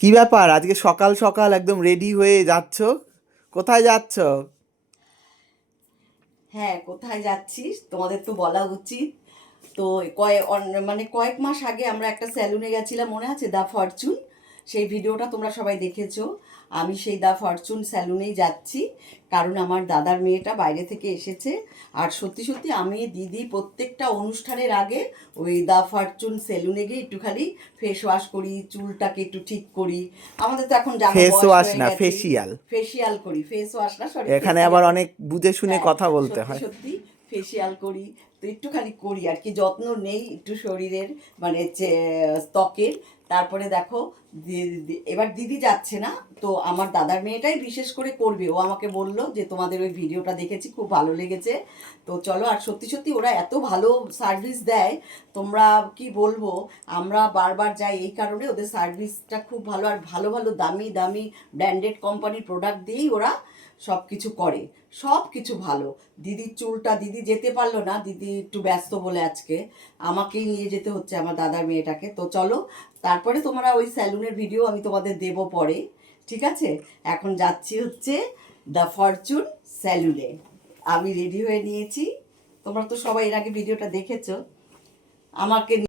কি ব্যাপার আজকে সকাল সকাল একদম রেডি হয়ে যাচ্ছ? কোথায় যাচ্ছ? হ্যাঁ, কোথায় যাচ্ছিস তোমাদের তো বলা উচিত। তো মানে কয়েক মাস আগে আমরা একটা স্যালুনে গেছিলাম, মনে আছে? দা ফরচুন। সেই ভিডিওটা তোমরা সবাই দেখেছো। আমি সেই দা ফরচুন স্যালুনেই যাচ্ছি, কারণ আমার দাদার মেয়েটা বাইরে থেকে এসেছে। আর সত্যি সত্যি আমি দিদি প্রত্যেকটা অনুষ্ঠানের আগে ওই দা ফরচুন সেলুনে গিয়ে একটুখানি ফেস ওয়াশ করি, চুলটাকে একটু ঠিক করি। আমাদের তো এখন জানো ফেস বয়স ওয়াশ হয়ে না, গেছে। ফেসিয়াল। ফেসিয়াল করি, ফেস ওয়াশ না, সরি, এখানে আবার ফেসিয়াল। অনেক বুঝে শুনে হ্যাঁ, কথা বলতে সত্যি হয়। সত্যি ফেসিয়াল করি। তো একটুখানি করি আর কি, যত্ন নেই একটু শরীরের, মানে ত্বকের। তারপরে দেখো, এবার দিদি যাচ্ছে না, তো আমার দাদার মেয়েটাই বিশেষ করে করবে। ও আমাকে বললো যে তোমাদের ওই ভিডিওটা দেখেছি, খুব ভালো লেগেছে, তো চলো। আর সত্যি সত্যি ওরা এত ভালো সার্ভিস দেয়, তোমরা কি বলবো। আমরা বারবার যাই এই কারণে, ওদের সার্ভিসটা খুব ভালো। আর ভালো ভালো দামি দামি ব্র্যান্ডেড কোম্পানির প্রোডাক্ট দিয়েই ওরা সব কিছু করে, সব কিছু ভালো। দিদির চুলটা, দিদি যেতে পারলো না, দিদি একটু ব্যস্ত বলে আজকে আমাকেই নিয়ে যেতে হচ্ছে আমার দাদার মেয়েটাকে। তো চলো, তারপরে তোমরা ওই স্যালুনের ভিডিও আমি তোমাদের দেব পরে, ঠিক আছে? এখন যাচ্ছি হচ্ছে দ্য ফরচুন স্যালুনে। আমি রেডি হয়ে নিয়েছি, তোমরা তো সবাই এর আগে ভিডিওটা দেখেছো আমাকে